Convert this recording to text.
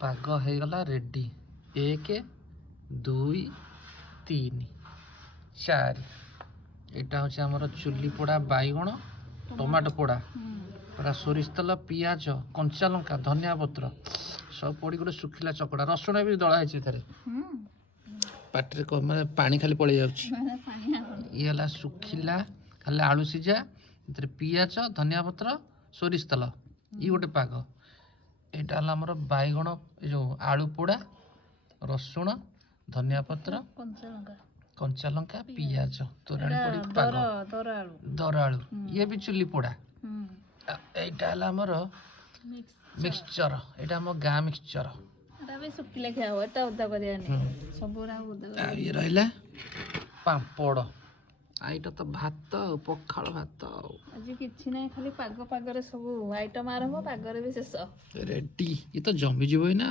पाग हो गला रेडी 1 2 3 4 एटा हूँ आमर चुली पोड़ा बैगण टमाटो पोड़ा पूरा सोरिष तेल पियाज कंचा लंका धनिया पत्र सब पड़ी गोटे सुखिला चकड़ा रसुण भी दला है पाटे मैं पानी खाली पड़े जाऊँगी सुखिला खाली आलू सीझा पियाज धनिया पत्र सोरिष तेल ये गोटे पाग यहाँ आमर बैगण जो आलू पोड़ा रसुण धनिया पत्र कंचा लंका पियाज तोराणी पड़ी पाग दर आलू ये भी चुली पोड़ा यहाँ आमर मिक्सचर यहाँ आम गाँ मिक्सचर ये रहा पापड़ आईटा तो भात पखाल भात आज किछि नै खाली पाग पागरे सब आइटम आरंभ पागरे भी शेष रेडी ये तो जमी जीव ना।